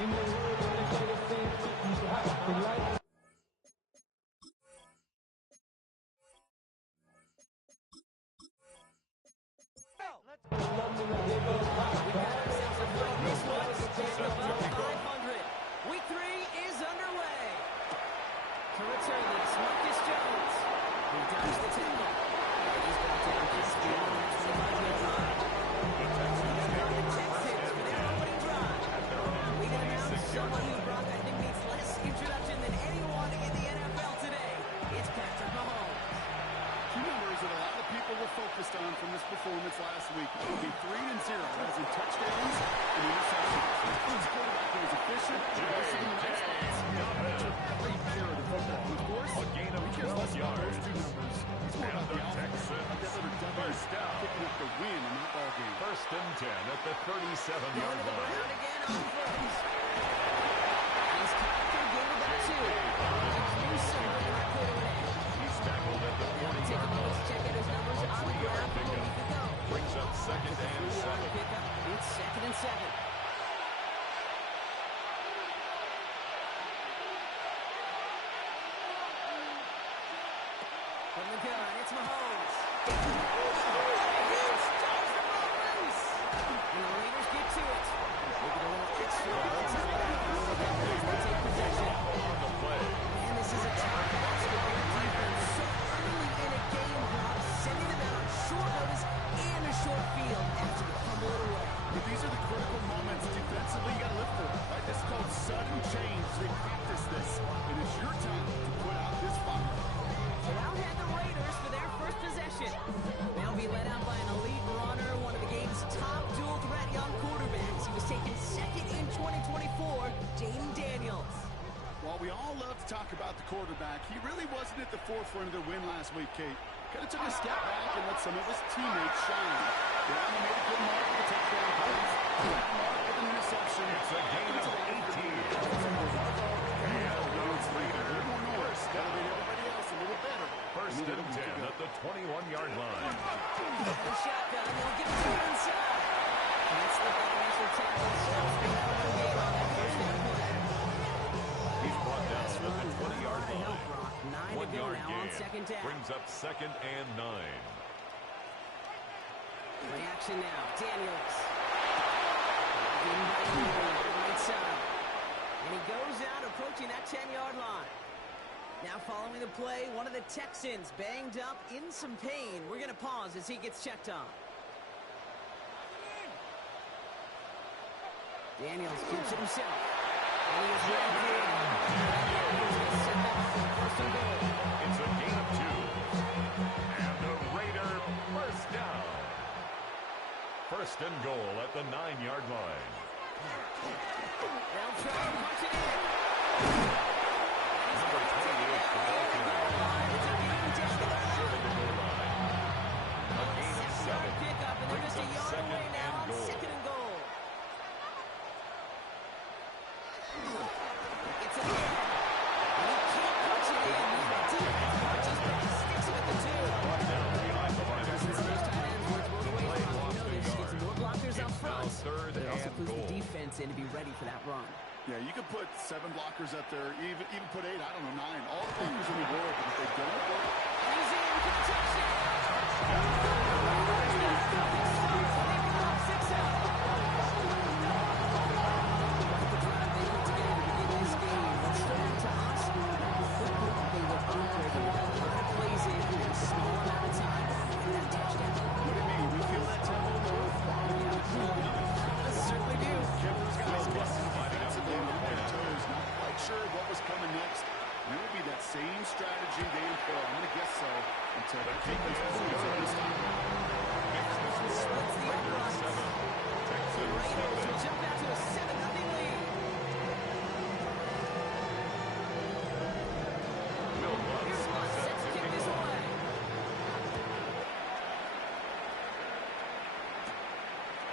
Week 3 is underway. To return this, Marcus Jones. He dodged the tackle. He's brought down past the 25-yard line. The Texans for their opening drive. We can announce someone who Brock I think needs less introduction than anyone in the NFL today. It's Patrick Mahomes. Two numbers that a lot of people were focused on from this performance last week. It would be 3-0 as in touchdowns and interceptions. His quarterback was efficient, aggressive in the right spots, and took great care of the football. And of course, a gain of 12 yards. Those two numbers. It's more about the Texans. First down. Picking up the win in that ball game. 1st and 10 at the 37-yard line. Again on foot. He's caught for gain about 2. He's tackled at the 40-yard Take a moment line. to check out his numbers on the ground from a week ago. Brings up 2nd and 7. It's 2nd and 7. From the gun, it's Mahomes. It's Jones the ball loose. And the Raiders get to it. Make it a little extra. They take possession. On the play. And this is a tough loss for their defense. So early in a game, Brock, sending them out on short notice and a short field after they fumble it away. But these are the critical moments defensively you got to look for. Right? This is called sudden change. We practice this. And it's your time to put out this fire. So out head the Raiders for their first possession. They'll be led out by an elite runner, one of the game's top dual threat young quarterbacks. He was taken 2nd in 2024, Jaden Daniels. While we all love to talk about the quarterback, he really wasn't at the forefront of their win last week, Kate. Kind of took a step back and let some of his teammates shine. Yeah, he made a good mark with the touchdown pass. Good mark with an interception. It's a gain of 18. And those Raiders first down. Everybody else a little better. 1st and 10 at the 21-yard line. The shotgun, they'll get it to the inside. Let's look at the initial tackle. Stops the game on that first down play. He's brought down at the 20-yard line. 9 to go now on 2nd down. Brings up 2nd and 9. Reaction now, Daniels. Right side. And he goes out approaching that 10-yard line. Now following the play, one of the Texans banged up in some pain. We're going to pause as he gets checked on. Daniels keeps it himself. And he is wrapped in. First and goal. It's a gain of 2. And the Raider first down. 1st and goal at the 9-yard line. They'll try and punch it in. Number 28 for Baltimore. Serving the goal line. A gain of 7. Pickup, and they're just a yard away now on 2nd and goal. It's a hit. And he can't punch it in. The defense punches back, sticks him at the 2. Down behind the line. Those tight ends work both ways. You know they just get some more blockers out front. 3rd But it also and puts goal. the defense in to be ready for that run. Yeah, you could put 7 blockers up there, even put 8, I don't know, 9. All the blockers in the world, but if they don't work. And he's in for the touchdown. Six out. The drive they put together to begin this game. It started to us. Quickly, they were operating with a lot of plays in a small amount of time for that touchdown. What do you mean? We feel that tempo move? I certainly do. Kept those guys guessing defensively on their toes, not quite sure what was coming next. And it would be that same strategy they employ. I'm going to guess so until they take those points at this time. Splits the upright. The Raiders will jump out to a 7-0 lead. Here's one set to kick this away.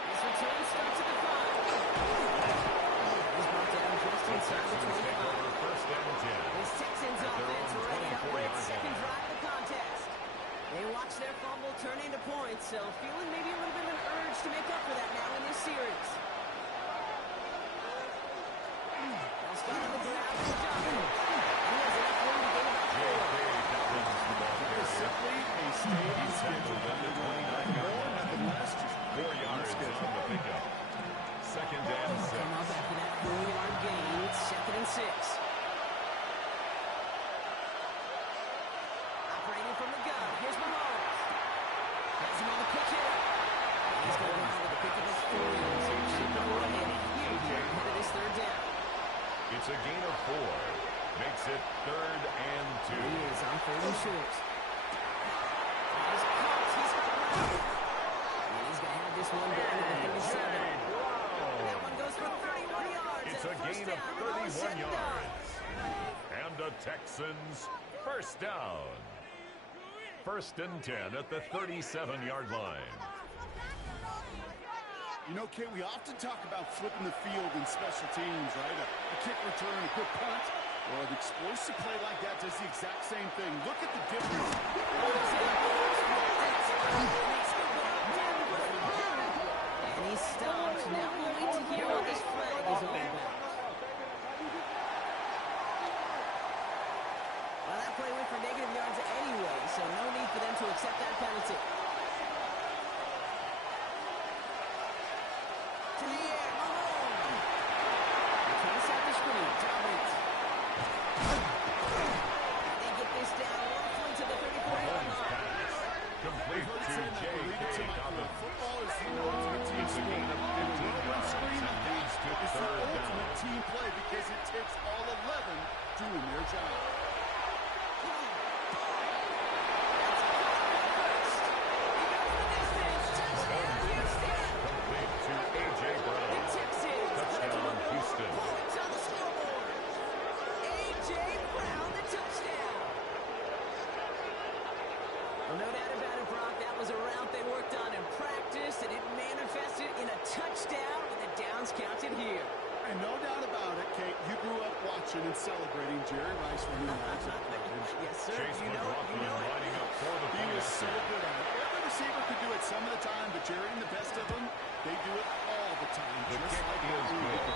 This return starts at the 5. He's brought down just inside the 25. 1st and 10. This Texans offense ready to play its 2nd drive of the contest. They watch their fumble turn into points, so feeling maybe a little bit of an urge to make up for that now in this series. got on the ground for Dobbins. He has enough room to gain about 4. Simply a staying schedule. At the 29-yard line. 4 yards on the pickup. Second and 6. Come up after that 4-yard gain. It's 2nd and 6. Operating from the gun. Here's Mahomes. Has him on the pitch here. He's going on with a pick of his 3. So he should go ahead here ahead of this 3rd down. It's a gain of 4. Makes it 3rd and 2. He is on 3rd and short. He's caught. He's got it. And he's going to have this one down to the 37. That one goes for 31 yards. It's and a first gain down. of 31 Second yards. And the Texans first down. 1st and 10 at the 37-yard line. You know, Kate, we often talk about flipping the field in special teams, right? A kick return, a good punt. Well, an explosive play like that does the exact same thing. Look at the difference. And he stops. Now we'll wait to hear what this flag is all about. Well, that play went for negative yards anyway, so no need for them to accept that penalty. To the air, Mahomes. He can't stop the screen. Dobbins. They get this down roughly to the 34-yard line. Complete to J.K. Dobbins. Football is the ultimate team It's a sport. gain of 15 yards. Screen It leads to is the 3rd down. ultimate team play because it takes all 11 doing their job. Complete to A.J. Brown. Touchdown, Houston. Well, no doubt about it, Brock. That was a route they worked on in practice, and it manifested in a touchdown with the downs counted here. And no doubt about it, Kate, you grew up watching and celebrating Jerry Rice when he was a player. Yes, sir. Chase You know it. McLaughlin You know it. lining up for the He was pass. so good at it. Every receiver could do it some of the time, but Jerry and the best of them, they do it all the time. The Just kick like is we good. do.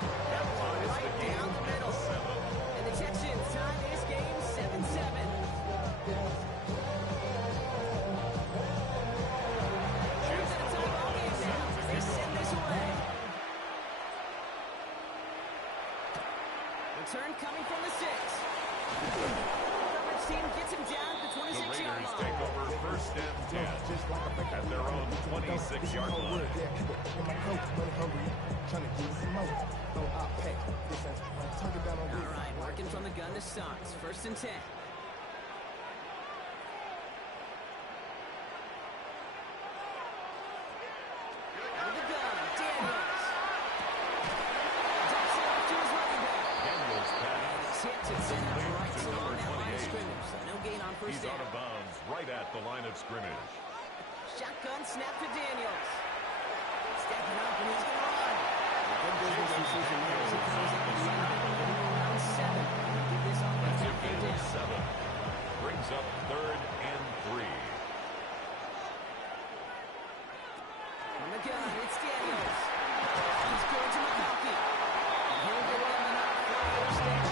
That ties the Right game down the at middle. 7. And the Texans tie this game 7-7. Here's the time ball game now as they send this away. Return coming from the 6. Coverage team gets him down to the The 26-yard Raiders line. take over 1st and 10 at their own 26-yard line. All right, working from the gun to start. It's 1st and 10. Out of the gun, Daniels. Dumps it off to his running back. Daniels pass. He's hit and sent out right to along number that line of 28. scrimmage. So no gain on 1st He's down. out of bounds right at the line of scrimmage. Shotgun snap to Daniels. Stepping up, and he's going to run. Good business decision there as he comes out of the end. Around 7. Give this offense That's a a big gain of down. 7. Brings up 3rd and 3. From the gun, it's Daniels. He's going to McConkey. And he'll get them enough for a 1st down.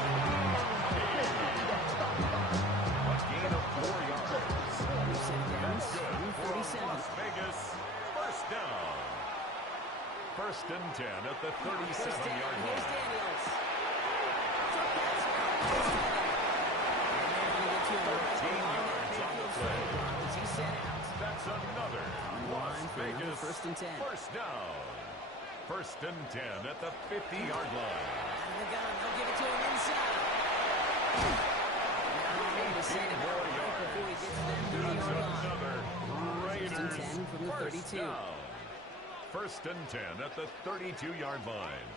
A gain of 4 yards. Set downs, Good for 47. Las Vegas. 1st down. 1st and 10 at the 37-yard Here's line. Daniels. Took that spot. And they're going to get to him. 13 yards on the play. As he set out. That's another On the Las line for another Vegas 1st and 10. 1st down. 1st and 10 at the 50-yard line. Out of the gun. They'll give it to him inside. Now to send him out right before he gets to that That's 30-yard line. another 1st and Raiders 10 from the 1st 32. down. 1st and 10 at the 32-yard line.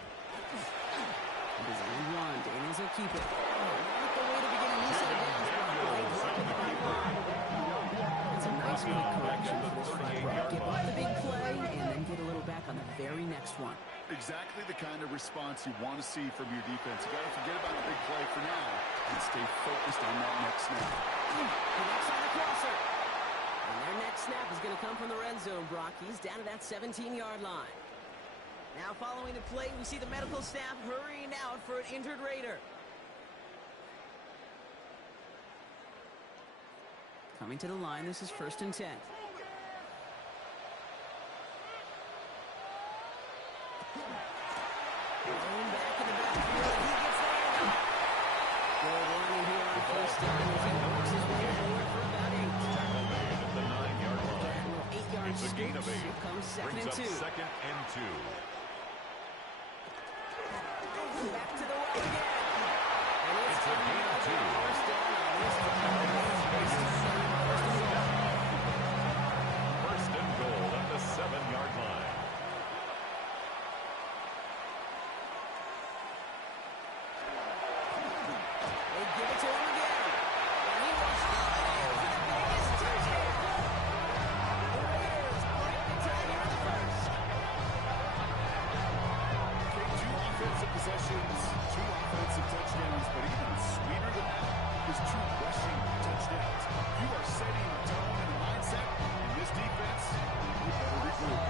It is end one. Daniels will keep it. Not the way to begin a new set of downs, but they drop it right line. It's a nice quick correction for this front row. Give up the big play and then get a little back on the very next one. Exactly the kind of response you want to see from your defense. You got to forget about the big play for now and stay focused on that next snap. Connects on the crosser. And their next snap is going to come from the red zone, Brock. He's down to that 17-yard line. Now following the play, we see the medical staff hurrying out for an injured Raider. Coming to the line, this is 1st and 10. Going back in the backfield, he gets there. Good running here on 1st down as he works his way forward for about 8. Tackle made at the 9-yard line. 8-yard It's a gain of 8. Here comes 2nd Brings and up 2. 2nd and 2. Back to the well again. And It's a gain of 2. 1st down on this drive. 1st and goal at the 7-yard line. They give it to him again. And he walks all the way for the biggest touchdown. The Raiders break the tie here in the 1st. Okay, 2 offensive possessions, 2 offensive touchdowns, but even sweeter than that is 2 rushing touchdowns. You are setting the tone and the mindset in this defense. You better regroup.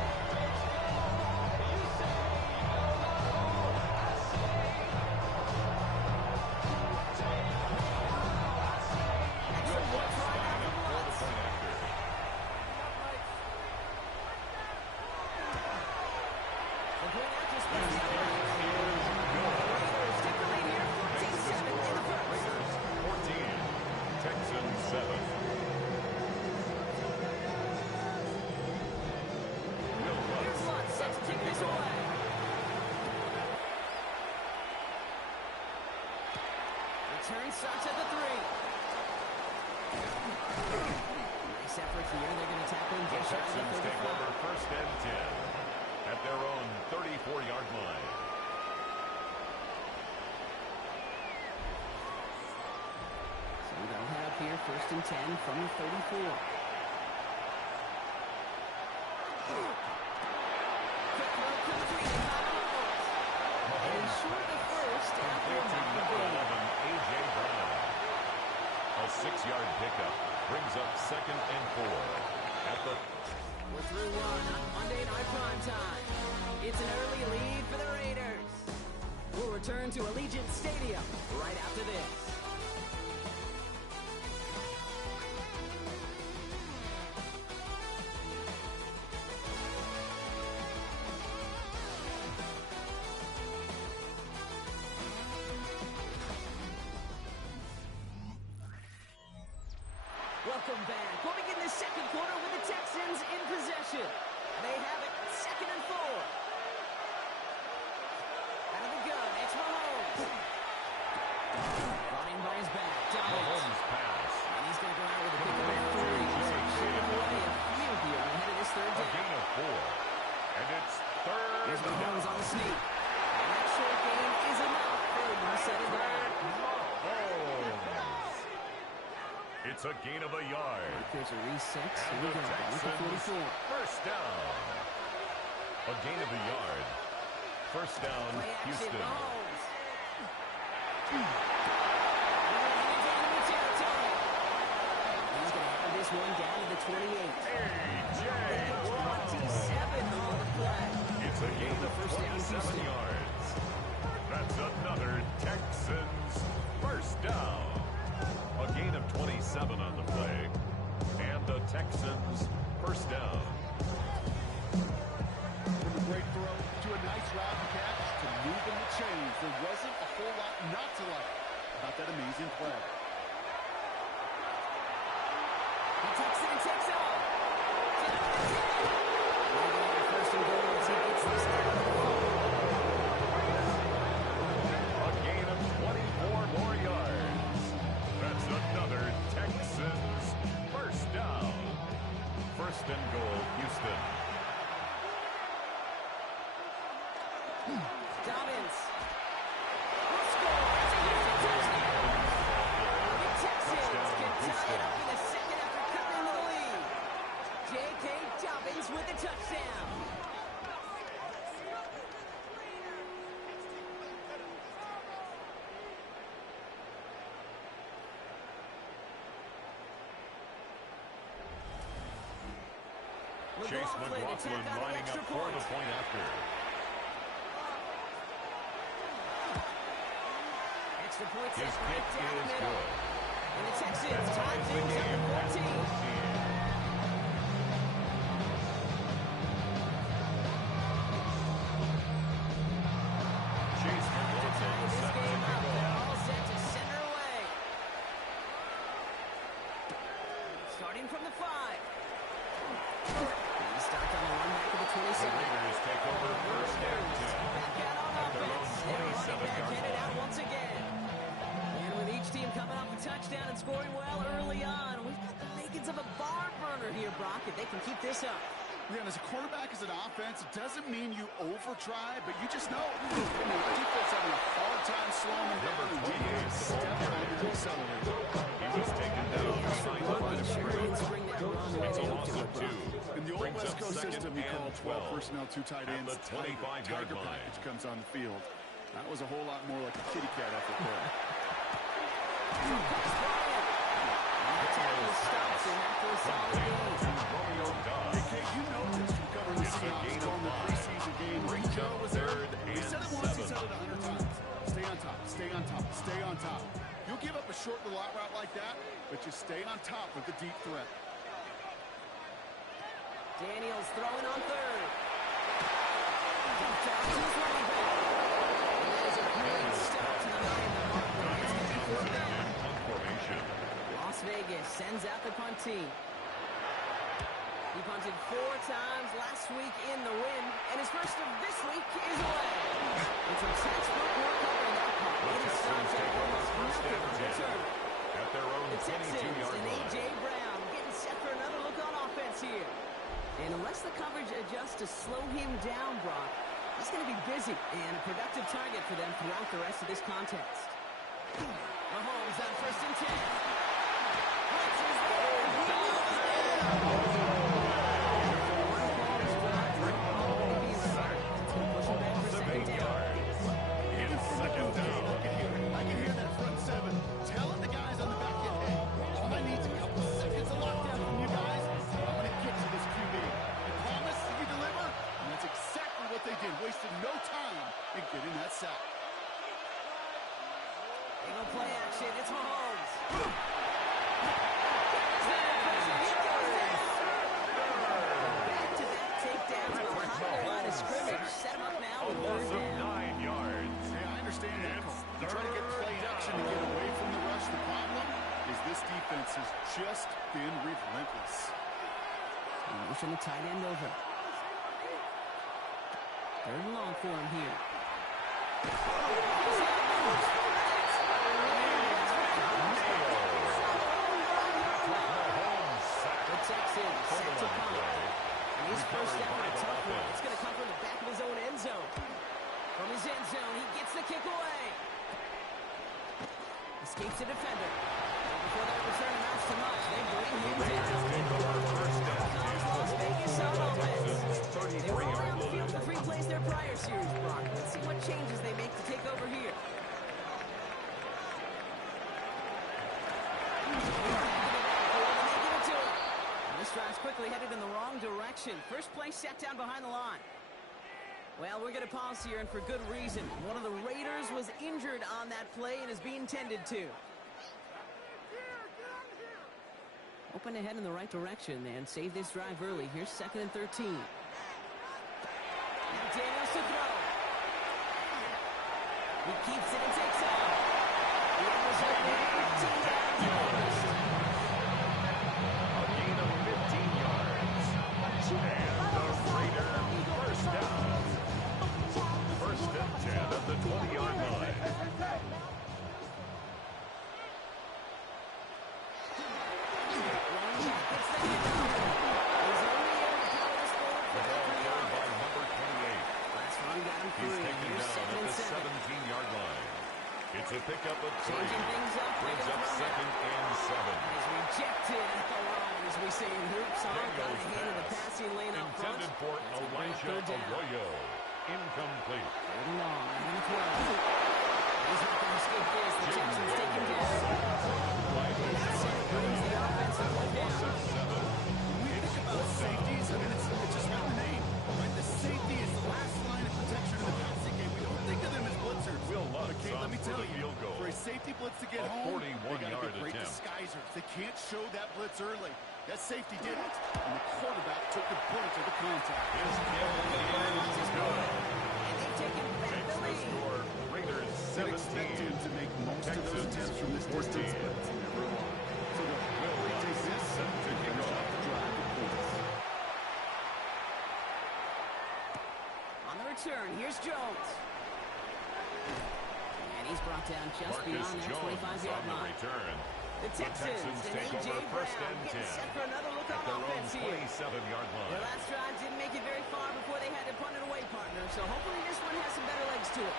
Texans 7. Will Here's Lutz set to kick this away. Return starts at the 3. Nice effort here. They're going to tackle him The just shy of Texans the take 35. over 1st and 10 at their own 34-yard line. So they'll head up here 1st and 10 from the 34. Quick throw complete. And short the 1st after Complete to about the number goal. 11, A.J. Brown. A 6-yard pickup brings up 2nd and 4 at the... We're through one on Monday Night Primetime. It's an early lead for the Raiders. We'll return to Allegiant Stadium right after this. Welcome back. We'll begin the 2nd quarter with the Texans in possession. They have it 2nd and 4. Out of the gun, it's Mahomes. Running by his back, Dobbins. Mahomes pass. And he's going to go out with a pick of 3. Shooting away a few here ahead of this 3rd A down. gain of 4. And it's 3rd Here's Mahomes on down. the sneak. And that short gain is enough for him to set it down. Mahomes. It's a gain of a yard. Here's a reset. And Here we the go. Down at the Texans 44. 1st down. A gain of a yard. 1st down, Play action, Houston. Mahomes. Running into enemy territory. He's going to have this one down to the 28. A.J. They go Brown. 27 on the play. It's a gain of First down, 27 Houston. yards. That's another Texans 1st down. A gain of 27 on the play. And the Texans 1st down. From a great throw to a nice route and catch to moving the chains. There wasn't a whole lot not to like about that amazing play. He takes it and takes off. Down to the 10. Moving on 1st and goal as he gets this down to the 4. A gain of 24 more yards. That's another Texans 1st down. 1st and goal, Houston. Dobbins. Will score. It's a Houston touchdown. The Texans can tie it up in a second after cutting into the lead. J.K. Dobbins with the touchdown. Chase McLaughlin lining up for the point after. the point His set kick right down the is middle. good. And the Texans That tie ties the things up game at at 14. 14. Chase To Wilson tie this set to game kick up, they're off. all set to center away. Starting from the 5. He's stopped on the run back of the The 27. Raiders take over first and 10. Back out on At their own offense. They're running back 27-yard headed out line. once again. And with each team coming off a touchdown and scoring well early on, we've got the makings of a barn burner here, Brock, if they can keep this up. Yeah, and as a quarterback, as an offense, it doesn't mean you over-try, but you just know. I mean, the defense having a hard time slowing them down. Number And 28, defense step on the accelerator. He was taken down behind the line of scrimmage. It's a loss of 2. In the old Brings West up Coast second system, we call and 12 12. personnel, 2 tight At ends. the 25-yard Tiger line. package comes on the field. That was a whole lot more like a kitty cat effort there. Tackle stops him after a solid gain. Romeo Dobbs. Hey, Kate, you know this from covering the It's a Seahawks gain of during the 5. preseason game. Brings Joe up was there. third He and said it once, he 7. said it 100 times. Stay on top, stay on top, stay on top. You'll give up a short little out route like that, but you stay on top of the deep threat. Daniels throwing on 3rd. Dumped off to his running back. And that is a great stop to the 9-yard mark. It's going to be 4th down. Punt formation. Las Vegas sends out the punt team. He punted 4 times last week in the win, and his first of this week is away. It's a textbook work covering that punt. The It is Texans stopped at take over almost first nothing and on 10. return. At their own The Texans 22-yard and line. A.J. Brown getting set for another look on offense here. And unless the coverage adjusts to slow him down, Brock, he's going to be busy and a productive target for them throughout the rest of this contest. Mahomes on 1st and 10. Blitz is there. He goes down. Loss of 8 yards. It's second down. I can hear that front 7 telling the guys on the back end, hey, all I need is a couple seconds of lockdown from you guys. I'm going to get to this QB. You promise that you deliver? And that's exactly what they did. Wasted no time in getting that sack. They go play action. It's Mahomes. Back to that takedown behind the line of scrimmage. Set him up now A with loss 3rd of down. 9 yards. Hey, I understand that. It's You're trying to get play action to get away from the rush. The problem is this defense has just been relentless. Motion the tight end over. 3rd and long for him here. The Texans set to punt. And he's first down with a tough one. It's going to come from the back of his own end zone. From his end zone, he gets the kick away. Escapes the defender. And before that return amounts to much, they bring him down. Las Vegas on offense. They were only on the field for 3 plays their prior series, Brock. Let's see what changes they make to take over here. This drive's quickly headed in the wrong direction. First play set down behind the line. Well, we're going to pause here, and for good reason. One of the Raiders was injured on that play and is being tended to. Open ahead in the right direction and save this drive early. Here's 2nd and 13. Now Daniels to throw. He keeps it and takes off. The end result there, 15 yards. A gain of 15 yards. And the Raider first down. 1st and 10 at the 20-yard line. He's taken down at the 17-yard line. It's a pickup of 3. Brings up 2nd and 7. He's rejected at the line, as we say in hoops. Got a hand in the passing lane up front. Intended for Elijah Arroyo. Incomplete. Third and long, and 12. He's not going to escape this. The Texans take him down. Brings the offensive one down. When we think about safeties, I mean, it's just like the name, right? The safety is the last line of protection in the passing game. We don't think of them as blitzers. Will Lutz But, Kate, let me on for tell the you, field goal. for a safety They can't show that blitz early. That safety did it, and the quarterback took the brunt of the contact. His kick is good. And they've taken back Makes the the lead. score Raiders Didn't expect 17. him to make most of those Texans attempts from this 14. distance, but it's never wrong. So they'll happily take this Set to and kick finish off. off the drive with points. On the return, here's Jones. And he's brought down just Marcus beyond that Jones 25-yard on the line. return. The Texans and take A.J. over first Brown and 10 getting set for another look at on their own offense here. 27-yard Their line. last drive didn't make it very far before they had to punt it away, partner. So hopefully this one has some better legs to it.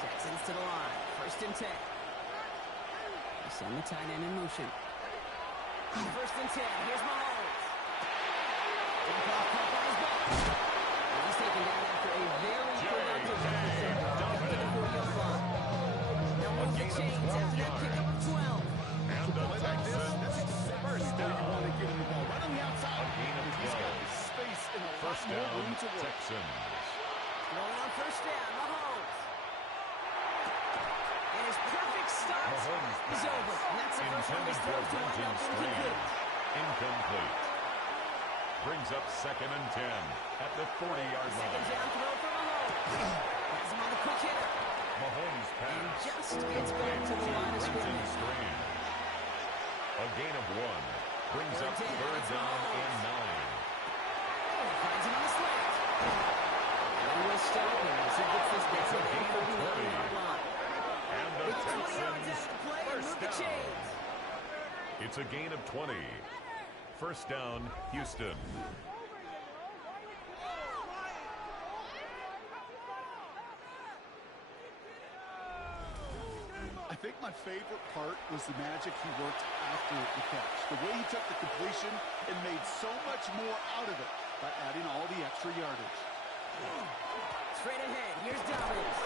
Texans to the line. First and 10. They send the tight end in motion. First and 10. Here's Mahomes. Taking off pump on his back. And he's taken down after a very productive run. Up to the 4-yard line. Now move the chains after that pickup of 12. And the Play like this, Texans that's exactly first where you down. want to get him the ball. Right on the outside. A gain of He's got 12. space and a lot First more down, room to work. Texans. Going on first down, Mahomes. And his perfect start Mahomes is over. And that's the first one intended he's for thrown to wind Brenton up Strange. incomplete. Incomplete. Brings up second and 10 at the 40-yard Second line. down throw for Mahomes. Has him on the quick hitter. Mahomes And pass. just gets back to the line of Brenton scrimmage. Strange. A gain of 1. Brings up Third down, third it's down Mahomes. and 9. Finds him on the slant. And he will stop him as he gets this back to the 39-yard line. And the They get 20 yards Texans out of the play and first move the down. chains. It's a gain of 20. First down, Houston. I think my favorite part was the magic he worked after the catch. The way he took the completion and made so much more out of it by adding all the extra yardage. Straight ahead, here's Dobbins.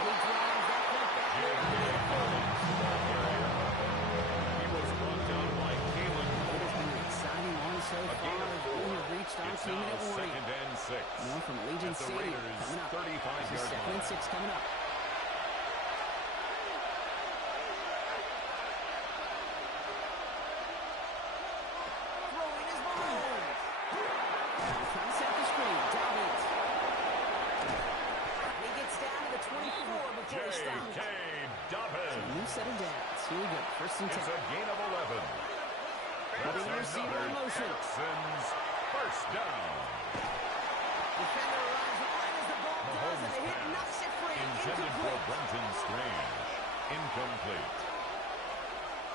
And he drives that left back way out of the He was brought down by Kalen. It has been an exciting one so A far gain of as we 4. have reached our It's 2-minute now warning. second and 6. More from Allegiant At the Stadium Raiders' coming up. 35-yard Second and line. 6 coming up. Throwing is Mahomes. Trying to set the screen. Dobbins. And he gets down to the 24 before he stops. J.K. Dobbins. New set of downs. Here we go. First and 10. It's a gain of 11. Putting the That's receiver in another motion. Texans first down. Defender arrives right as the ball does, and Mahomes the hit pass. knocks it free. Intended for Incomplete. Brenton Strange. Incomplete.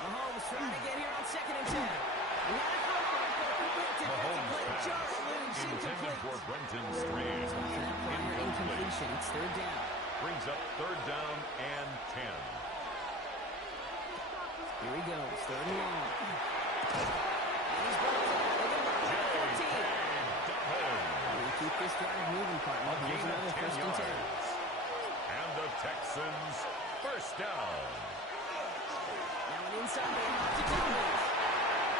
Mahomes trying to get here on second and 10. He had a throw for it, but a complete defensive Mahomes play. pass. Just loose. Intended for Incomplete. Brenton Strange. After that prior incompletion, it's third down. Brings up third down and 10. Here he goes, third and long. And he's brought down. They get him up to the 14. Dobbins. And we keep this drive moving, partner. A Here's gain of another 10 first and 10. yards. And the Texans first down. Now an inside handoff to Dobbins.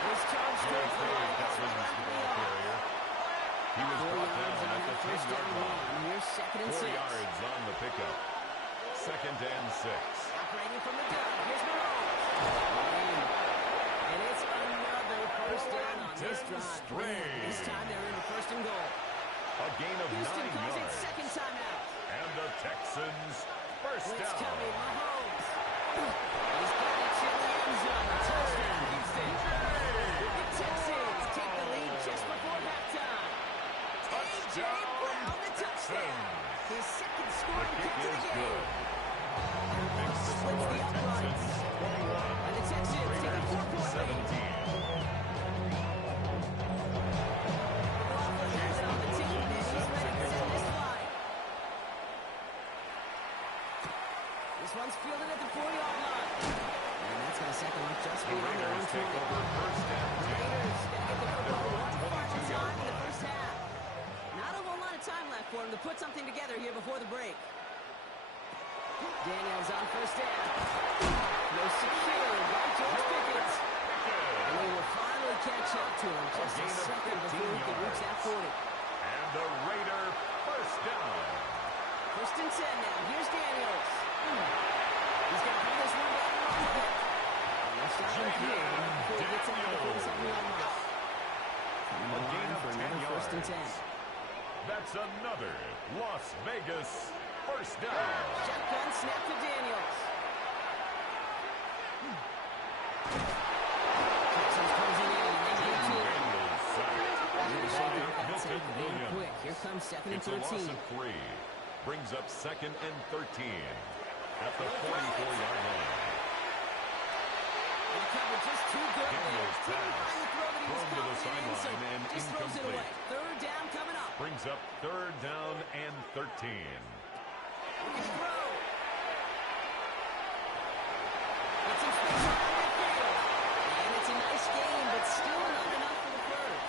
This charge straight for the line. Gets Dobbins, right the to the ball off. carrier. He was 4 brought yards down on at the that first 10-yard down line. run. Here's second and 4 6. yards on the pickup. Second and 6. Operating from the gun. Here's Mahomes. And it's another first down on this drive. Strange. This time they're in the first and goal. A gain of Houston 9 calls it yards. second timeout. And the Texans first Blitz down. coming. Mahomes. He's got it to the end zone. Touchdown, Houston. The Texans take the lead just before halftime. A.J. Brown, the touchdown. His second scoring The kick kick to the is game. good. And one Makes the splits score the uprights. Texans 21. And the Texans take a 4-point lead. 17. Walker has it on the team, and he's ready to send this flight. This one's fielded at the 4-yard line. And that's going to set them up just The beyond their own Raiders take 20. over first and 10. Raiders going to get the football one final 22-yard time in the line. first half. Not a whole lot of time left for them to put something together here before the break. Daniels on first down. No secure by George Pickens. And they will finally catch up to him just a gain of second 15 before he can reach that 40. And the Raider first down. First and 10 now. Here's Daniels. He's going to pull this one down and run with it. We'll start right here before he gets out of the 47-yard line. A gain of for 10 another yards. 1st and 10. That's another Las Vegas first down. Shotgun snap to Daniels. Texans closing in. They need two. Daniels sacked. Milton Williams. Quick. Here comes 2nd and It's a loss 13. of 3. Brings up 2nd and 13 at the 44-yard line. The coverage is too good there. Daniels Couldn't pass. find the throw that he was Thrown to the confident in, so sideline and just throws it away. incomplete. 3rd down coming up. Brings up 3rd down and 13. Looking to throw. Gets some space on the midfield. And it's a nice game, but still not enough for the first.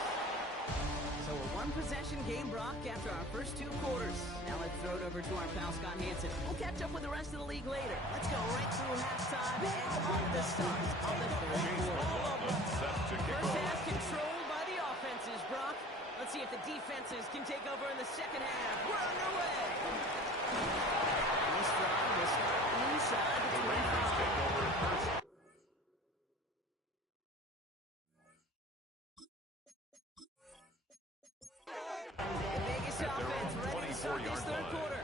So a one-possession game, Brock, after our first 2 quarters. Now let's throw it over to our pal Scott Hansen. We'll catch up with the rest of the league later. Let's go right through halftime and on the start of the 3rd quarter. Set to kick First off. half controlled by the offenses, Brock. Let's see if the defenses can take over in the 2nd half. We're underway. This drive will start inside the The Rangers 25. take over first. The Vegas At their offense own ready to start this 24-yard 3rd line. quarter.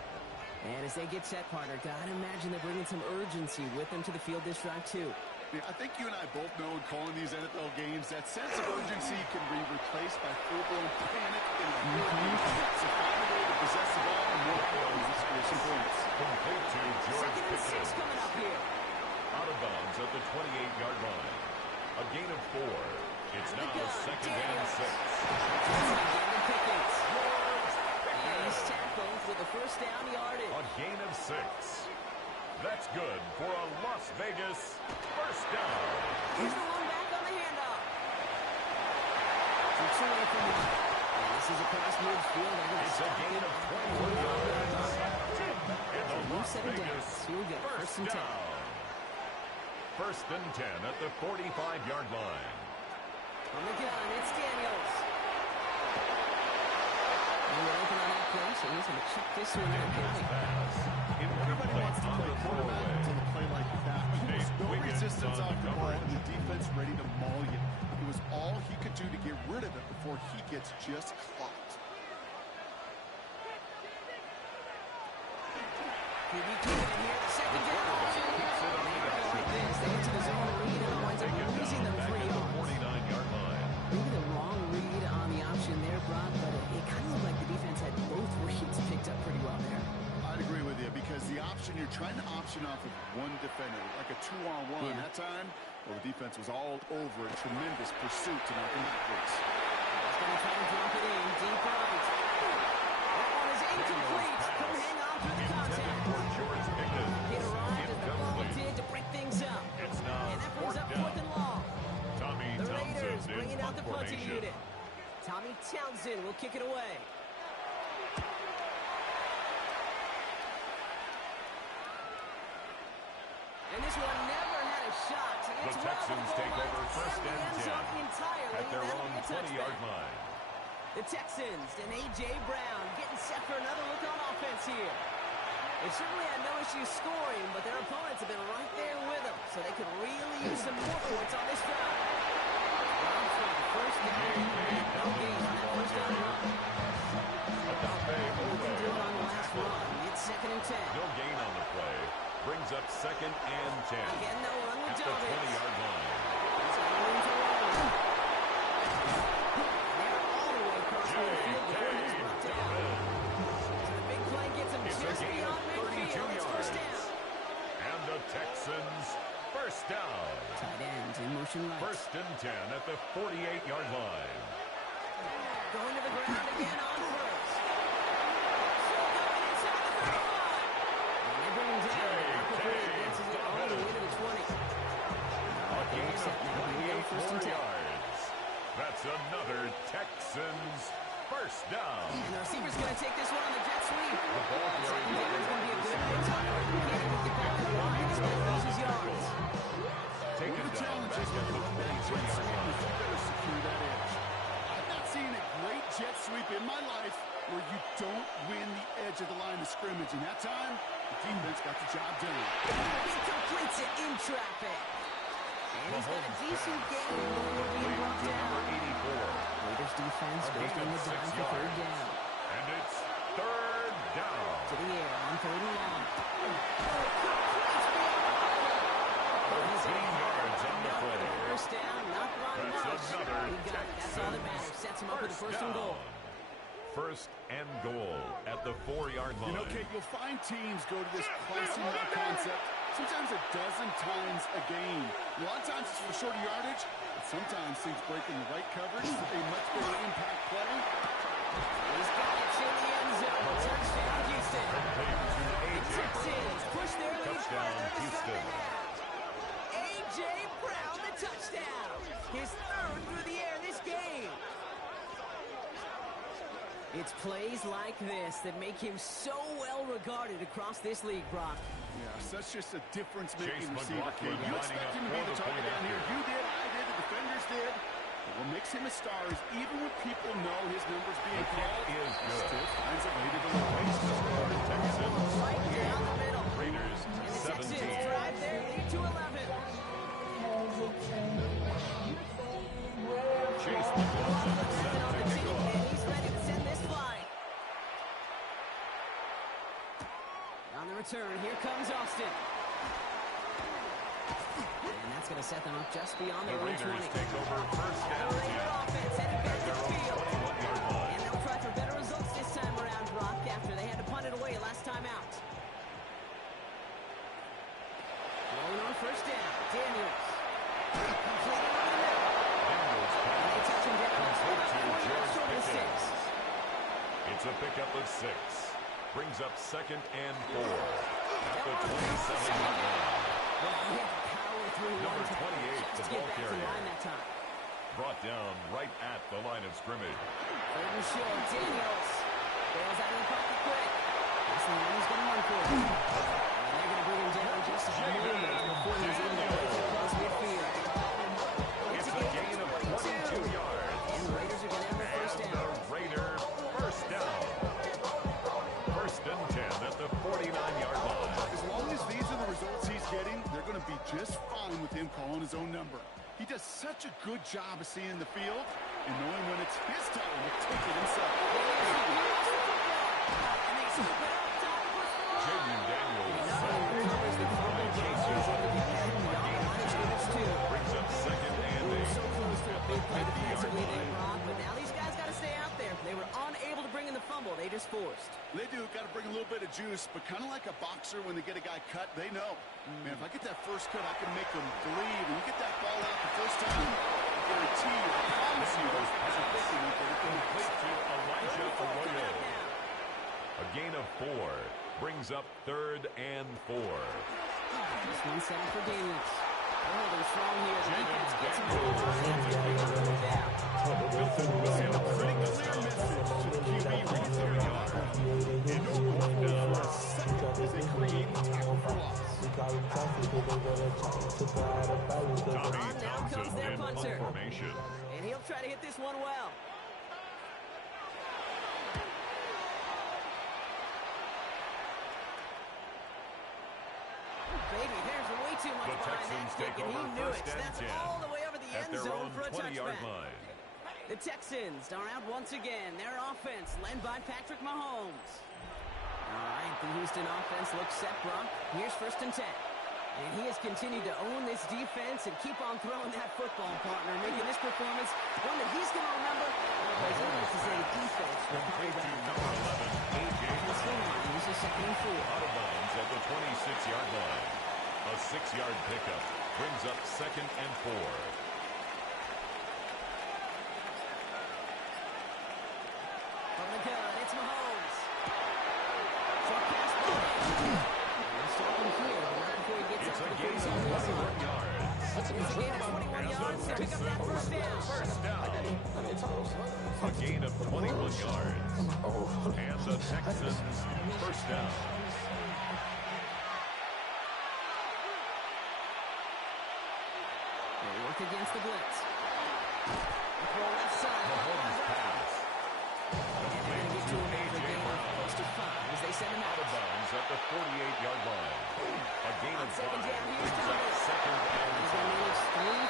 And as they get set, partner, gotta imagine they're bringing some urgency with them to the field this drive, too. Yeah, I think you and I both know in calling these NFL games that sense of urgency can be replaced by full-blown panic in a game. So find a way to possess the ball and work on to score some points. Complete to George 2nd and 6 Pickens. coming up here. Out of bounds at the 28-yard line. A gain of 4. It's now The gun, 2nd and Daniels. 6. Brandon Pickens. And he's tackled with a 1st down yardage. A gain of 6. That's good for a Las Vegas first down. Here's the one back on the handoff. It's away from him. And this is across midfield. It's a gain of 21 yards. And the Move Las 7 down. Vegas Here we go. first 1st and 10. down. 1st and 10 at the 45-yard line. On the gun, it's Daniels. And we're open on that play, so he's going to check this one out. Pass. Everybody wants to On play the quarterback throwaway. until a play like that. There was no Wiggins resistance on off the ball coverage. and the defense ready to maul you. It was all he could do to get rid of it before he gets just clocked. QB keeping it here, the 2nd down option. And they go like this. They get to the zone read and winds up Take it losing down them back 3 at the yards. 49-yard line. Maybe the wrong read on the option there, Brock, but it kind of looked like the defense had both reads picked up pretty well there. I'd agree with you because the option, you're trying to option off of one defender, like a 2-on-1. Yeah. That time, well, the defense was all over a tremendous pursuit to knock him backwards. He's going to try to drop it in deep right. That one is incomplete. Couldn't hang on through the Intended contact. for George Pickens. It arrived as the ball Incomplete. did to break things up. It's now And that brings 4th up down. 4th and long. Tommy The Raiders Townsend in bringing out punt the punting formation. unit. Tommy Townsend will kick it away. And this one never had a shot. It's The well Texans over the take goal over line 1st and the and end 10 zone entirely. at their That'll own be a 20-yard touchback. line. The Texans and A.J. Brown getting set for another look on offense here. They certainly had no issue scoring, but their opponents have been right there with them, so they could really use some more points on this drive. Brown for the 1st down. No gain on that 1st down run. Adafe They can do it on the last Owe. run. It's 2nd and 10. No gain on the play. Brings up 2nd and 10 Again, no run with at the Jarvis. 20-yard line. He's got room to run. They're all the way across midfield before he's brought down. So the big play gets him It's a just gain beyond of 32 midfield. It's 1st yards. down. And the Texans first down. Tight end in motion right. 1st and 10 at the 48-yard line. Going to the ground again on 1st. Still going inside the 35. And they bring him down. Marco Perez advances it all the way to the 20. A gain of Set now. Here we go, 1st and 24 10. yards. That's another Texans first down. And the receiver's going to take this one on the jet sweep. The ball Second carrier down is going to be a good retire. He can't even get back to the line. He's going to lose his yards. Taken One of the down challenges back when at you the run that jet 23-yard sweep line. is you better secure that edge. I've not seen a great jet sweep in my life where you don't win the edge of the line of scrimmage. And that time, the defense got the job done. He completes it in traffic. And he's got a decent gain before being brought down. Raiders defense goes down the dime for third down. And it's third down. To the air on third and long. 13 yards on the play. First down, not by That's much. another He got it. That's all that matters. Sets him up with a first and goal. First and goal at the 4-yard line. You know, Kate, you'll find teams go to this classy route concept sometimes a dozen times a game. A lot of times it's for shorter yardage, but sometimes things break in the right coverage with a much better impact play. He's got it to the end zone. Touchdown, Houston. The Texans push their lead further to 7.5. A.J. Brown, the touchdown. His third through the air this game. It's plays like this that make him so well regarded across this league, Brock. Yeah, such just a difference-making Chase receiver, Kate. You expect him to be the target down here. You did, I did, the defenders did. But what makes him a star is even when people know his number's being called, he still finds a way to deliver. Texans Right down the middle. Raiders And the 17. Texans drive their lead to 11. Chase McLaughlin set On to the kick team, off. and he's ready to send this flying. On the return, here comes Austin. And that's going to set them up just beyond The their own Raiders 20. take over first down The Raider offense headed back to the field. 21-yard line. And they'll try for better results this time around, Brock, after they had to punt it away last time out. Rolling on first down, Daniels. Completed on the middle. Daniels And they touch him down. It's complete to 4 yards George short of the Pickens. 6. It's a pickup of 6. Brings up second and 4 at the 27-yard line. Well, he had to power through Number one 28, just the to get ball back in carrier. line that time. Brought down right at the line of scrimmage. Third and short, Daniels. Bails out of the pocket quick. That's the one he's going to run for. And they're going to bring him down just a moment before he's able to break across midfield. It's a gain of 22 yards. And the Raiders are going to have their first And down. the Raiders first down. First and 10 at the 49-yard line. As long as these are the results he's getting, they're going to be just fine with him calling his own number. He does such a good job of seeing the field and knowing when it's his time to take it himself. And they scoop it up top for 4. Jaden Daniels Not only recovers the fumble, but he's able to get it beyond the line of scrimmage, too. brings up second and We were 8. so close to a big play At the 50-yard defensively there, line. Brock, but now these guys got to stay out there. They were unable to bring in the fumble. They just forced. They do got to bring a little bit of juice, but kind of like a boxer when they get a guy cut, they know. Man, if I get that first cut, I can make them believe. And you get that ball out the first time, I guarantee you, I promise you, those guys are thinking they're going to Complete to Elijah Coming Arroyo. up now. A gain of 4 brings up third and 4. This one set up for Daniels. They're holding strong here. The defense gets him to Daniels. the line. Wilson Williams pretty clear message to the QB right there. And no one down for a second as they create a tackle for loss. Tommy On now Thompson comes their in punt punter. formation. And he'll try to hit this one well. Baby, there's way too much The behind Texans that take kick, and he over knew first it. and That's 10 all the way over the at end their zone own for a 20-yard touchback. line. The Texans are out once again. Their offense led by Patrick Mahomes. All right, the Houston offense looks set, Brock. Here's first and 10. And he has continued to own this defense and keep on throwing that football, partner, making this performance one that he's going to remember. Because this is a defense with high Complete to value. number 11, A.J. This Brown. is a second and 4. Out of bounds at the 26-yard line. A 6-yard pickup brings up second and 4. From the gun, it's Mahomes. Short pass ball. They're starting here, but not before he gets It's out a to the gain of 47-yard 21 line. yards. It's a gain of 21 yards to pick up that first down. First down. A gain of 21 yards. And the Texans first down. They work against the blitz. Throw left side. Mahomes pass. And they're going to get to him after a A.J. gain of Brown. close to 5 as they send him Out out. of bounds at the 48-yard line. A gain On of second 5 down, here's brings up Thomas. second and He's 10. going to manage 3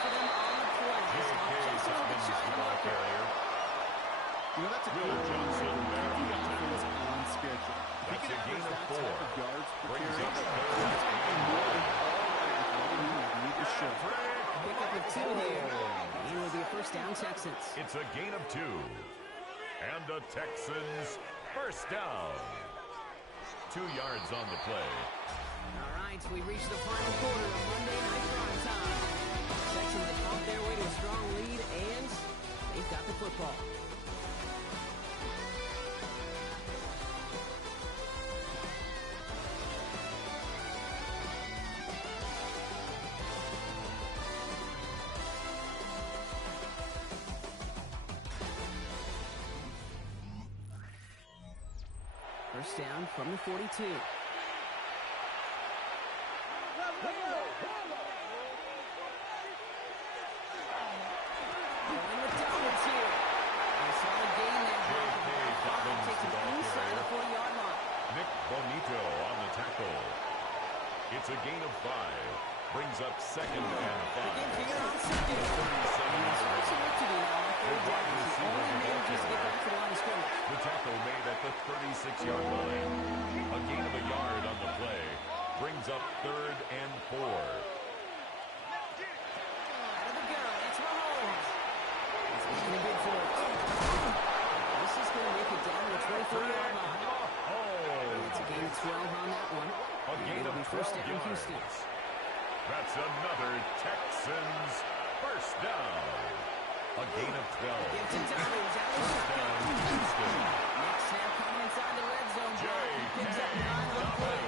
You know, that's a Will good Johnson there on the offense 10. on schedule. That's a gain of that 4. type of yards per Brings carry. up third That's going to be and more 1. than already for the need to show. Pick up of 2 here. It will be a first down, Texans. It's a gain of 2. And the Texans first down. 2 yards on the play. All right, we reach the final quarter of Monday Night Prime Time. Texans have fought their way to a strong lead, and they've got the football. First down from the 42. Going with Dobbins here. A solid gain there. Dobbins Takes the him ball inside carrier. the 40-yard line. Nick Bonito on the tackle. It's a gain of 5. Brings up second and 5. Again, here on second. 37-yard Some work to do now on third down. He only manages to get back to the line of scrimmage. The tackle made at the 36-yard line. A gain of a yard on the play. Brings up third and 4. Out of the gun, it's Mahomes. He's making a big for it. This is going to make it down to the 24-yard line. It's a gain of 12 on that one. A gain It'll of be first 12 down, yards. Houston. That's another Texans first down. A gain of 12. Give to Dobbins out of the First down, shotgun. Houston. Next snap coming inside the red zone. Jay He picks up 9 on the play.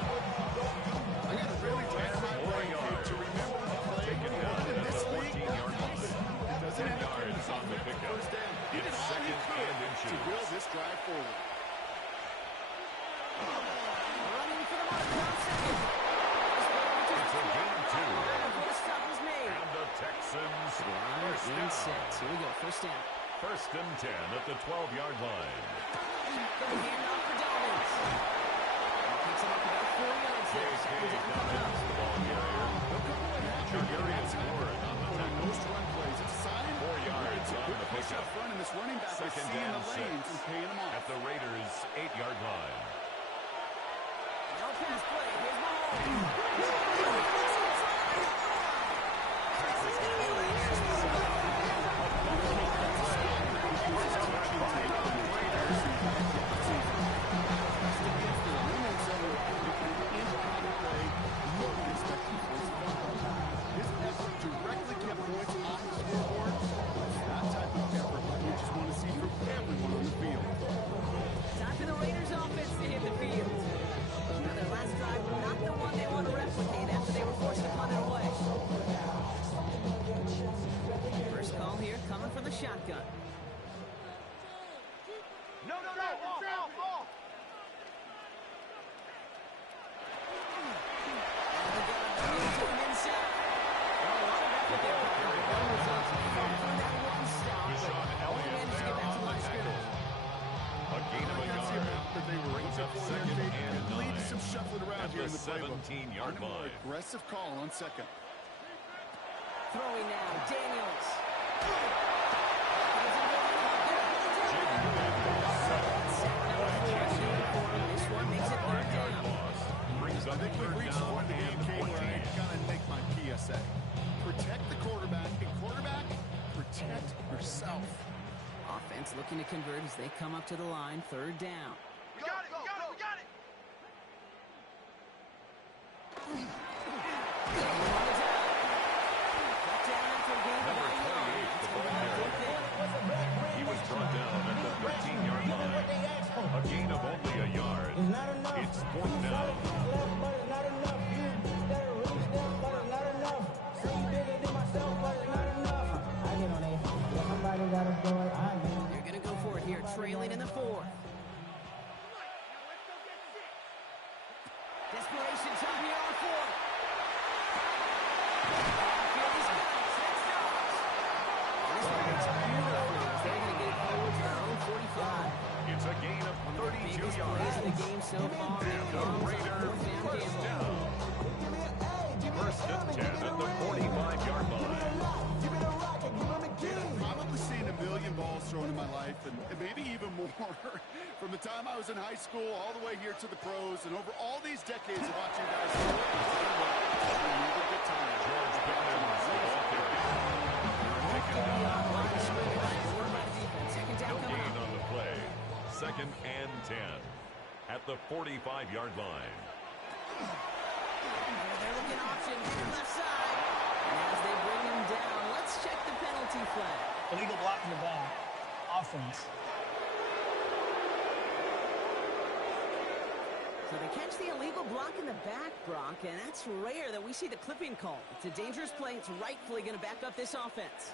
I got to really test my brain to remember the play. Taken down In at the this league, 14-yard line. it doesn't 10 have to yards on the pickup. first down. He It's did all he second could and to inches. will this drive forward. Running for the mark on second. It's a gain of 2. Before the stop was made. And the Texans Line first and down. set. Here we go. First down. First and 10 at the 12-yard line. The handoff for Dobbins. He picks it up about 4 yards there. Second down coming up. The ball carrier. Chargarian scored on the tackle. Most run plays. It's a sign. 4 yards on the Push up pickup. front, and this running back is Second seeing and the lanes 6 and paying them off. at the Raiders' 8-yard line. No pass play. Here's Mahomes. His effort directly kept points off the scoreboard. That type of effort we just want to see from everyone on the field. Time for the Raiders offense to hit the field. Now their last drive, not the one they want to replicate after they were forced to punt it away. First call here coming from the shotgun. Deshaun Elliott there on the tackle. A gain of a yard. Brings up second and 9 Some shuffling around at here the in the playbook. 17-yard On a more line. aggressive call on second. Throwing now, Daniels. This one makes it third down. Loss. Brings up I think we've third reached the down point in the game, and King, where 14. I gotta make my PSA. Protect the quarterback, and quarterback, protect yourself. Offense looking to convert as they come up to the line, third down. We got it, we got it, we got it! Number 28, the ball carrier. He was brought down at the 13-yard line. A gain of only a yard. It's fourth down. They're going to go for it here, trailing in the fourth. Desperation time here on fourth. Field is bounced. That's Dobbs. And this breaks beautifully as they're going to get it forward to their own 45. It's a gain of 32 Biggest plays yards. of the game so far. And the Raiders first down. First and 10 at the 45-yard line. Probably probably seen a million balls thrown in my life, and maybe even more. From the time I was in high school all the way here to the pros, and over all these decades of watching guys play, I never get tired. George Pickens, the ball carrier. Taken down by no gain on the play. 2nd and 10 at the 45-yard line. They're looking option left side. And as they bring him down, let's check the penalty flag. Illegal block in the back. Offense. So they catch the illegal block in the back, Brock, and that's rare that we see the clipping call. It's a dangerous play. It's rightfully going to back up this offense.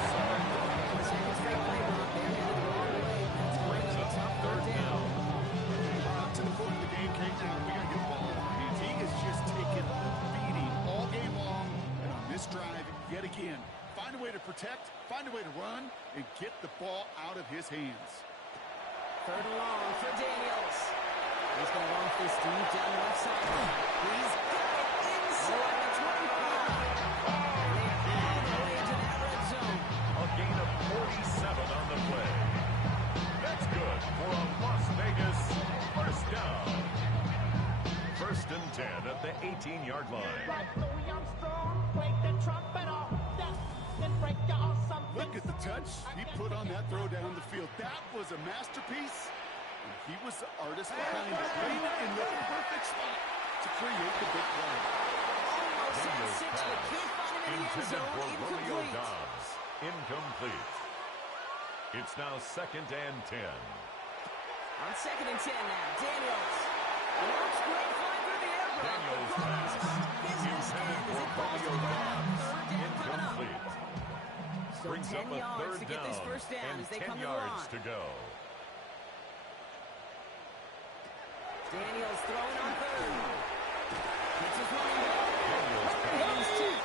Second straight play, Brock. They're headed the wrong way. That's going to be a tough 3rd down. To the point of the game, Kate, now we got to get the ball in our hands. He is just taking a beating all game long, and on this drive, yet again, find a way to protect, find a way to run, and get the ball out of his hands. 3rd and long for Daniels. He's going to launch this deep down the left side. He's got it inside the 25. And they are all the way into that red zone. A gain of 47 on the play. That's good for a Las Vegas 1st down. 1st and 10 at the 18-yard line. Look at the touch he put on that throw down the field. That was a masterpiece, and he was the artist behind it, putting it in the perfect spot to create the big play. Almost had 6, but can't find him in the end Intended zone. for Romeo Incomplete. Dobbs. Incomplete. It's now 2nd and 10. On 2nd and 10 now, Daniels. Launch great fly through the air, Brock. Daniels' The pass. business Intended end as for it falls to Romeo the ground. Dobbs. 3rd down coming up. Incomplete. So Brings 10 up a yards 3rd to get this down 1st down and as they 10 come to the yards line. to go. Daniels throwing on 3rd. Gets his running back. Daniels pass. He's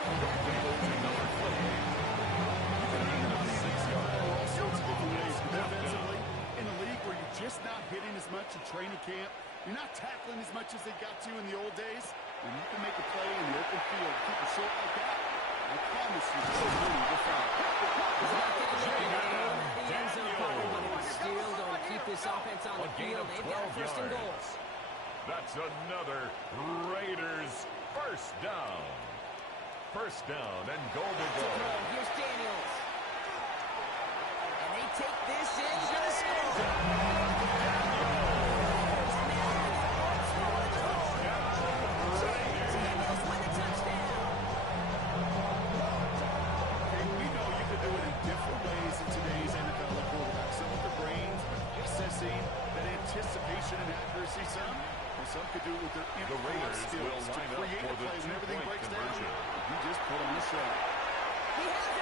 tackled. All sorts of different ways defensively. In a league where you're just not hitting as much in training camp, you're not tackling as much as they got to in the old days, and you can make a play in the open field, keep it short like that, I promise you, it's really the foul. He's not getting there. The end zone probably, but it's still going to keep this offense on the A gain field. of They've got 12 1st and goal. yards. That's another Raiders 1st down. 1st down and goal to go. Here's Daniels. And they take this in. He's going to score. Daniels with a touchdown. Okay, we know you can do it in different ways in today's NFL quarterback. Some with the brains, accessing that anticipation and accuracy. Some could do it with their The Raiders skills will to line up create for a the play when everything 2-point breaks conversion. down. He just put on a show. He has it.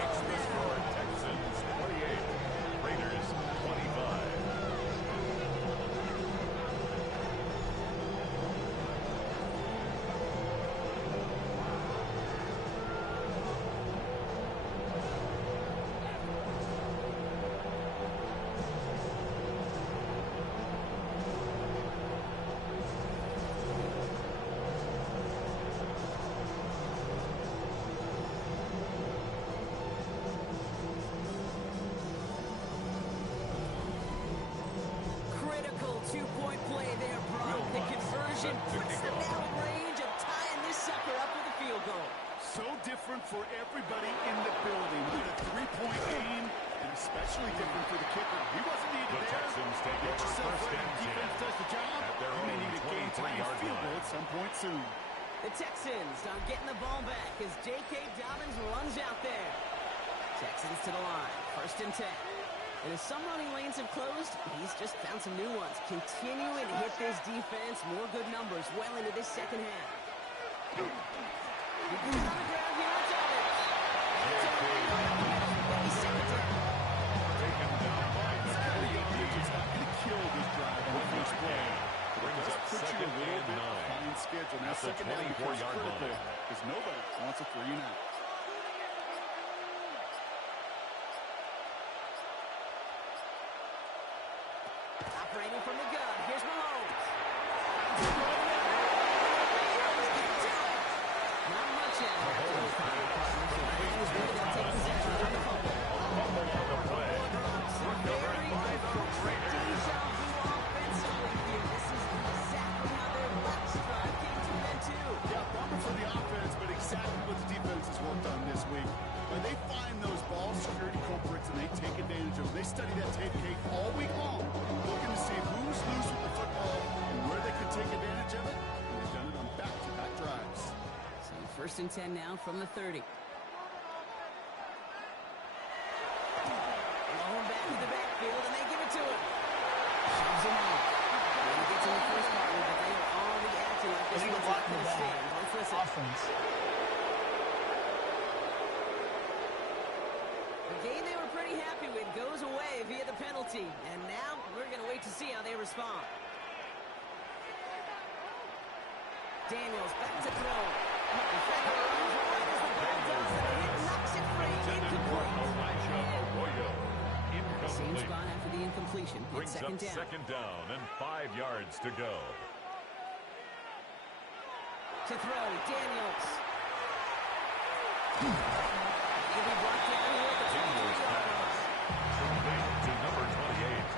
Makes the score Texans 28, Raiders 25. Critical two-point play there, Brock. The conversion puts them now in range of tying this sucker up with a field goal. So different for everybody in the building. With a three-point game, and especially different for the kicker. He wasn't needed The there. Texans take Get over yourself 1st ready. and 10 Defense does the job. at their You may own need a game-tying 23-yard field goal line. at some point soon. The Texans are getting the ball back as J.K. Dobbins runs out there. Texans to the line. 1st and 10. And as some running lanes have closed, he's just found some new ones. Continuing to hit this defense. More good numbers well into this 2nd half. He gets on the ground here with Dobbins. He's 2nd down. Taken down by It's not going to kill this drive on the first play. Brings up Put you 2nd a little and bit 9. behind schedule. Now, At the 2nd down becomes 24-yard critical line. because nobody wants a 3-and-out. Operating from the gun. and 10 now from the 30. Going back to the backfield, and they give it to him. Shoves him off. And he gets in the first part, but they are already acting like this one's not going to stand. Let's listen. Offense. The game they were pretty happy with goes away via the penalty. And now we're going to wait to see how they respond. Daniels back to throw. Defender runs right as the ball does, and the hit knocks it free. Incomplete. Same spot after the incompletion. It's Second down and 5 yards to go. To throw, Daniels. He'll be brought down here at the 23-yard line. Complete to number 28.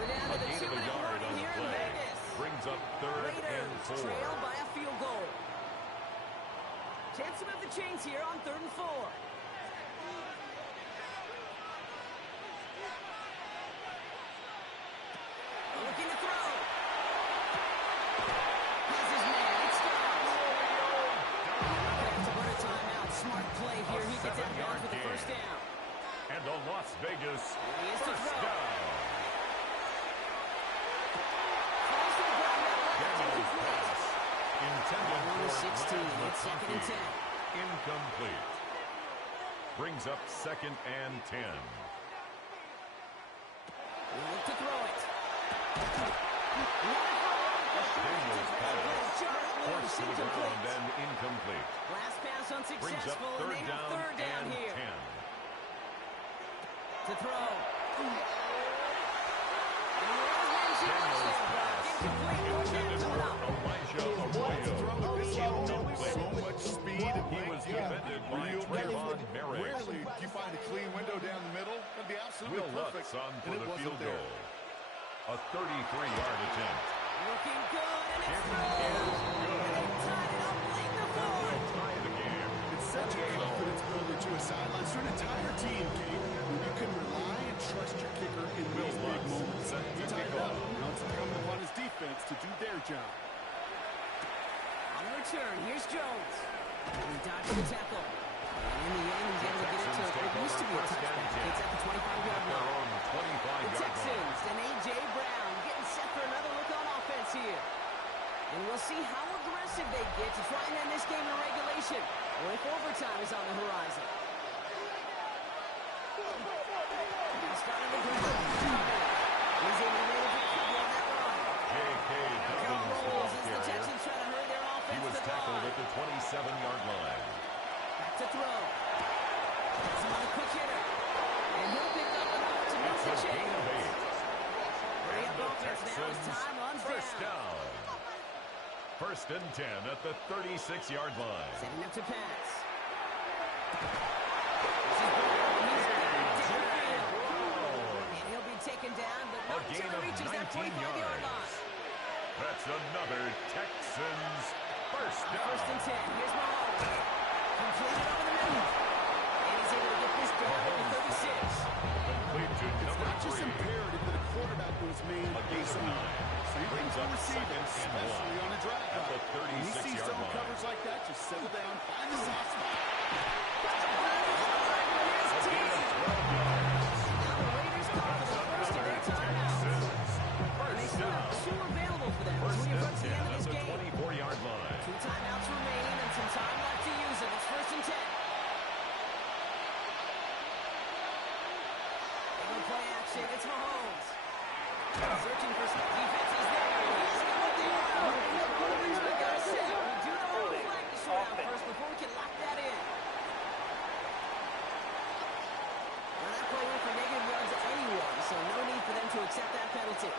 We're down to the Gain of a 2-minute yard warning on the here in play. Vegas. Brings up 3rd and Raiders 4. trail by a field goal. Chance to move the chains here on 3rd and 4. Looking to throw. Has his man. It stops. Have to run a timeout. Smart play here. He gets out of bounds with the first down. And a Las Vegas He is to first throw. down. Falls to the ground. Daniels pass. Intended for 16. Lance It's 2nd and 10. Incomplete. Brings up 2nd and 10. Look to throw it. Daniels pass. Forced to the ground and incomplete. Last pass Brings up unsuccessful, and they 3rd have down 3rd down and here. 10. To throw. Daniels pass. Intended for Elijah Arroyo. So much speed and He was defended by Trayvon Merrick. Rarely do you find a clean window down the middle. That'd be absolutely Will perfect. Lutz on for and it the wasn't field there. goal. A 33-yard attempt. Looking good, and it's It through. is And they tied it up late in the fourth. Tie the game. It's such a confidence builder to a sideline. So an entire team, Kate, when you can rely and trust your kicker in these big Lutz moments. set He to tied kick it up. off. Now it's incumbent upon his defense to do their job. On the return, here's Jones. He dodged the tackle. And in the end, he's able to get it to what used to be a touchback. It's at the 25-yard Their line. own 25-yard The line. Texans and A.J. Brown getting set for another look on offense here. And we'll see how aggressive they get to try and end this game in regulation, or if overtime is on the horizon. Now starting to ground. He's able to make a cover on that run. J.K. Clock Dobbins, the rolls ball as the carrier. Texans try to hurry their offense He was to the tackled line. at the 27-yard line. Back to throw. That's him on a quick hitter. And he'll pick up enough to move It's the a gain chains. of 8. Hurry And up the offense now as Texans time runs first down. down. 1st and 10 at the 36-yard line. Setting up to pass. This is Brown. He's got it downfield. And he'll be taken down, but A not gain until of he reaches that 19 25-yard yards. line. That's another Texans first down. 1st and 10. Here's Mahomes. Completed over the middle. And he's able to get this down at the 36. Complete to It's number not just 3. imperative that a quarterback knows man A gain of 9. Brings up 2nd and 1 especially on a drive at the drive. When you see 36-yard zone line. coverage like that, just settle down, find the soft spot. Here's T. Now the Raiders call for the first of their timeouts. And they still have 2 available for them as we approach the end of this game. 24-yard line. 2 timeouts remaining and some time left to use them. It's 1st and 10. They go play action. It's Mahomes. Searching for some defenses there. He's got the arrow. He's got a set. We do know who the flag to sort out first before we can lock that in. Well, that play went for negative yards anyway, so no need for them to accept that penalty.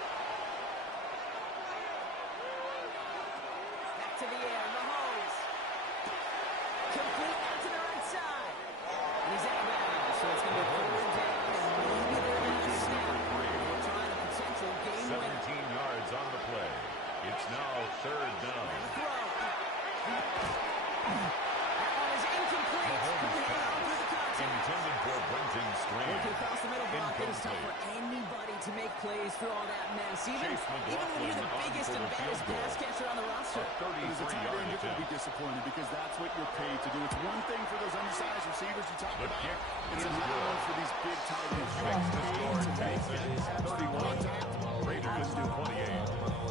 Back to the air, Mahomes. Complete out to the right side. And he's out of bounds, so it's going to be 4th down, and maybe they're going to snap. They're trying a potential game winner. 17 yards on the play. It's now 3rd down. Throw. That one is incomplete. Couldn't hang on through the contact. Intended for Brenton Strange. Looking across the middle block, it is tough for Incomplete. anybody to make plays through all that mess. Even Chase when you're the McLaughlin biggest on and for the baddest field goal. pass catcher on the roster. A But as a tight 33-yard end, it can be attempt. disappointed because that's what you're paid to do. It's one thing for those undersized receivers you talked The about. kick It's is another good. one for these big tight ends. You Makes are the score paid to make that Texans extra 31, contact. Raiders 28.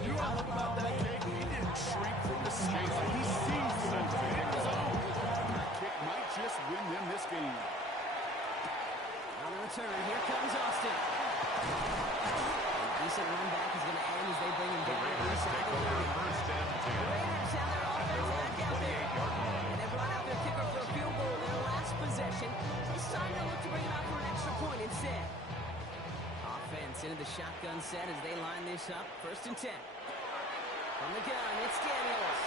You know what about that kick? He didn't shrink from the space. He sees the movement. He hit his own. That kick might just win them this game. On the return, here comes Austin. A decent run back is going to end as they bring him The down Raiders inside take the over 30. first and 10. The Raiders have their At offense their own back out there. 28-yard line. And they've brought out their kicker for a field goal in their last possession. This time they'll look to bring him out for an extra point instead. Offense into the shotgun set as they line this up. First and 10. From the gun, it's Daniels.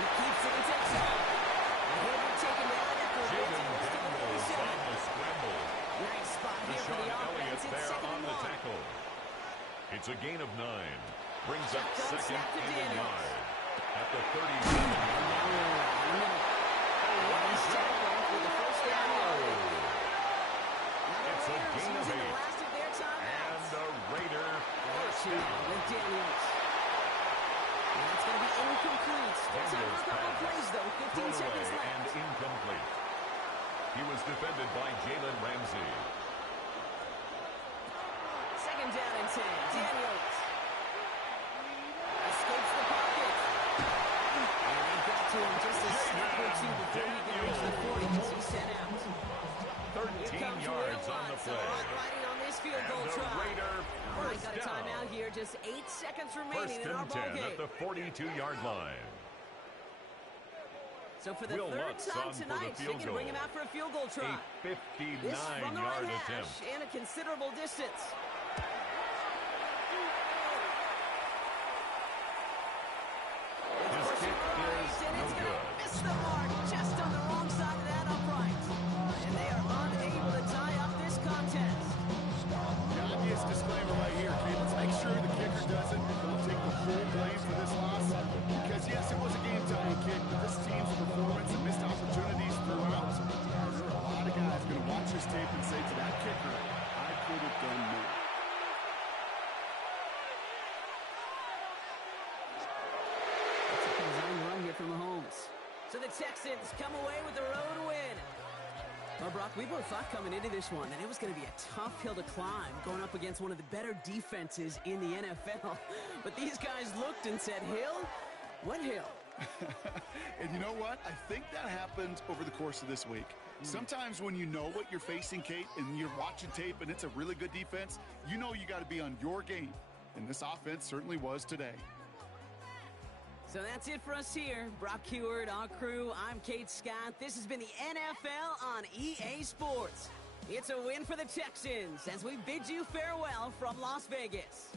He keeps it and takes it. And he'll be taken down after a Jaden close to the Daniels 47. on the scramble. Nice spot here for Deshaun the Elliott offense. It's there second on and the 1. tackle. It's a gain of 9. Brings up Shotgun second snap to and a Daniels. yard. At the 37. Nice tackle with the first down yardage. It's a gain of Using the 8. last of their timeouts. And a Raider first down. With Daniels. And that's going to be incomplete. Still time for a couple of plays, though. 15 Thrown seconds away left. and incomplete. He was defended by Jalen Ramsey. Second down and 10. Daniels. Escapes the pocket. And they got to him just a step or two before he can reach the 40 as he's sent out. 13 yards on the play. Riding on this field goal And a try. Raider All right, first got a down. timeout here. Just 8 seconds remaining First in our and ball 10 game. at the 42-yard line. So for the Will third Lutz time on for the tonight, field they can bring goal. him out for a field goal try. A This from the right 59-yard hash attempt. and a considerable distance. His kick is And no it's going good. to miss the mark just on the wrong side of that upright. And they are unable to tie up this contest. The obvious disclaimer right here, okay? Let's make sure the kicker doesn't take the full blame for this loss. Because, yes, it was a game-tying kick, but this team's performance and missed opportunities throughout. There are a lot of guys going to watch this tape and say to that kicker, I could have done more. That's a design run here from Mahomes. So the Texans come away with the road win. Well, Brock, we both thought coming into this one that it was going to be a tough hill to climb going up against one of the better defenses in the NFL. But these guys looked and said, Hill? What hill? And you know what? I think that happened over the course of this week. Sometimes when you know what you're facing, Kate, and you're watching tape and it's a really good defense, you know you got to be on your game. And this offense certainly was today. So that's it for us here. Brock Heward, our crew, I'm Kate Scott. This has been the NFL on EA Sports. It's a win for the Texans as we bid you farewell from Las Vegas.